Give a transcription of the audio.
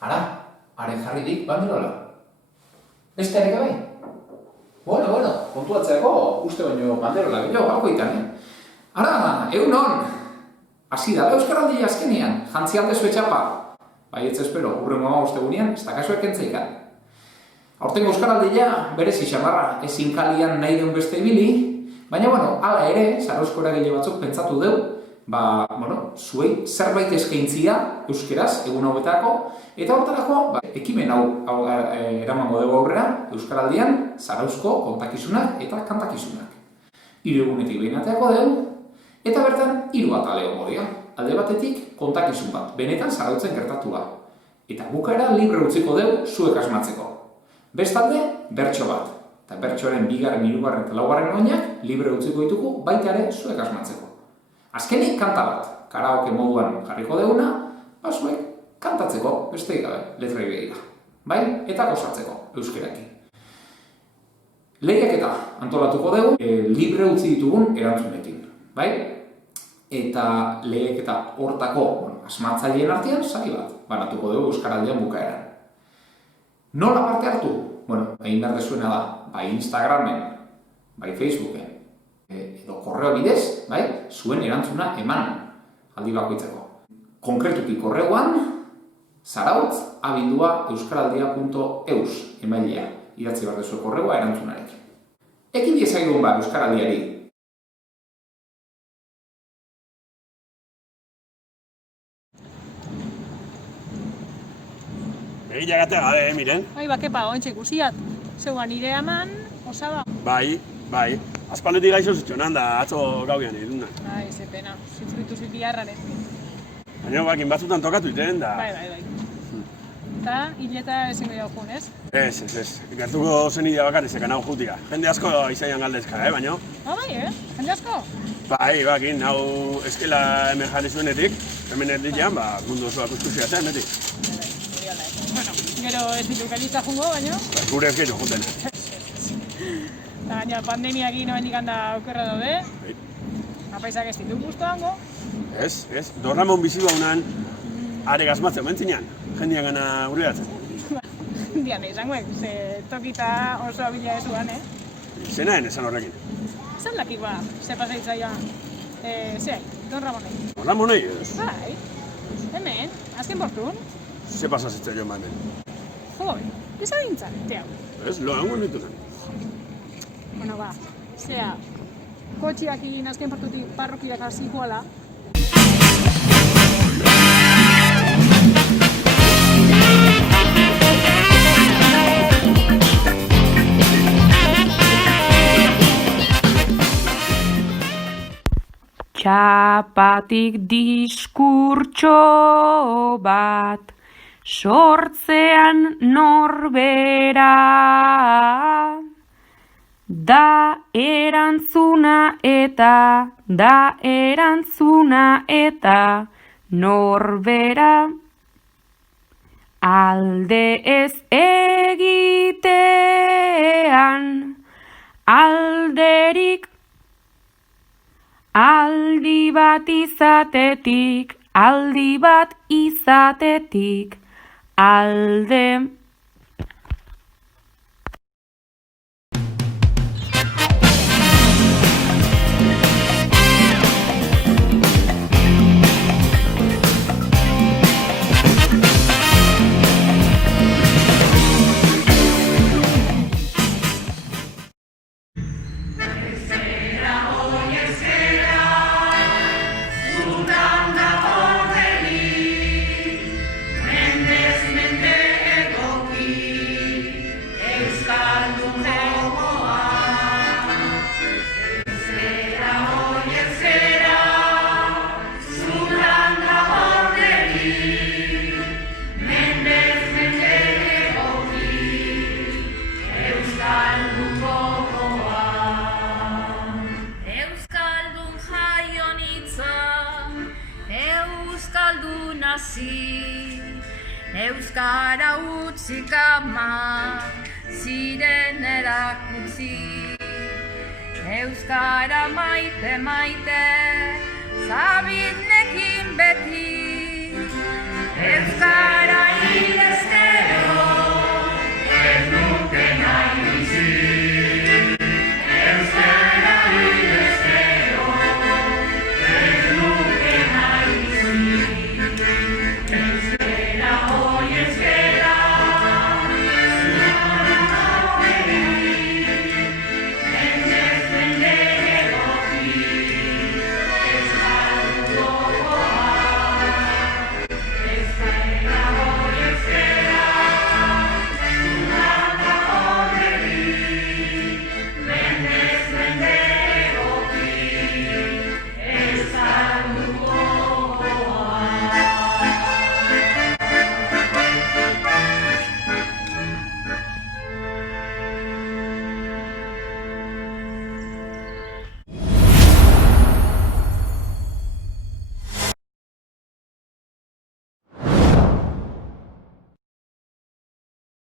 Ara, haren jarri dik banderola. Beste ere bai? Bueno, kontuatzeako uste baino banderola gehiago balkoitan, Ara, egunon! Hasi dala Euskaraldia azkenean, jantzi aldezu etxapa. Baietz espero, urrengo ostegunean, ez dakasuek entzeikan. Aurtengo Euskaraldia berezi xamarra, ezin kalian nahi duen beste ibili, baina, hala ere, Zarauzko eragile batzuk pentsatu deu, zuei zerbait eskaintzia euskeraz, egun hauetako, eta hortarako, ekimen hau eramango dugu aurrera, Euskaraldian, Zarauzko kontakizunak eta kantakizunak. 3 egunetik behin dugu, eta bertan 3 atale egongo dira. Alde batetik, kontakizun bat, benetan Zarautzen gertatua. Eta bukaera libre utziko dugu zuek asmatzeko. Bestalde, bertso bat. Eta bertsoaren 2., 3. eta 4. oinak libre utziko ditugu baita ere zuek asmatzeko. Azkenik kanta bat, karaoke moduan jarriko duguna, zuek kantatzeko, besteik gabe, letrai begira. Bai? Eta gozatzeko, euskeraki. Lehiaketa antolatuko dugu, libre utzi ditugun erantzunekin. Bai? Eta lehiaketa hortako asmatzaileen artean sari bat banatuko dugu Euskaraldian bukaeran. Nola parte hartu? Egin behar dezuena da, bai Instagramen, bai Facebooken, edo korreo bidez, zuen erantzuna eman aldi bakoitzeko. Konkretuki korreoan, zarautz@euskaraldia.eus emailea idatzi behar dezu korreoa erantzunarekin. Ekin diezagun Euskaraldiari. Egia gate gabe, miren. Kepa, ointxe ikusiat. Zeuan nire eman, osaba. Bai. Aspaldetik gaixo zutxonan da, atzo gauian edunan. Ze pena. Zitzuitu biharran ez. Baina, bakin batzutan tokatu iten, da... Bai. Eta, hileta ezingo jau jun, ez? Ez. Gertuko zen idea bakar ezekan hau jutia. Jende asko izaian galdezka, baina? Bai, jende asko? Bai, bakin, hau eskela hemen jarri zuenetik, hemen erditean, mundu osoak uskusia zen, metik. Gero ez ditu gaitza jungo, baina? Gure ez gehiago juten. Baina pandemiak egin hemendik handa okerra daude. Apaisak ez ditu guztuango. Ez. Dorramon bizi baunan, are gazmatzen mentzinean. Jendian gana urriatzen. Dian izangoek, ze tokita oso abila ezuan, Zenaen esan horrekin. Zan lakik ze pasaitzaia, Don Ramonei. Don Ramonei, ez? Bai, hemen, azken bortun. Ze pasazitza joan baten? Joi, ez adintzan, teau. Ez, lo hango nitunen. Kotxiak egin azken portutik parrokiak hasi joala. Txapatik diskurtso bat, sortzean norbera, da erantzuna eta norbera, alde ez egitean, alderik, aldi bat izatetik, alde. Euskara utzik ama, ziren erakutzi. Euskara maite, zabitnekin beti. Euskara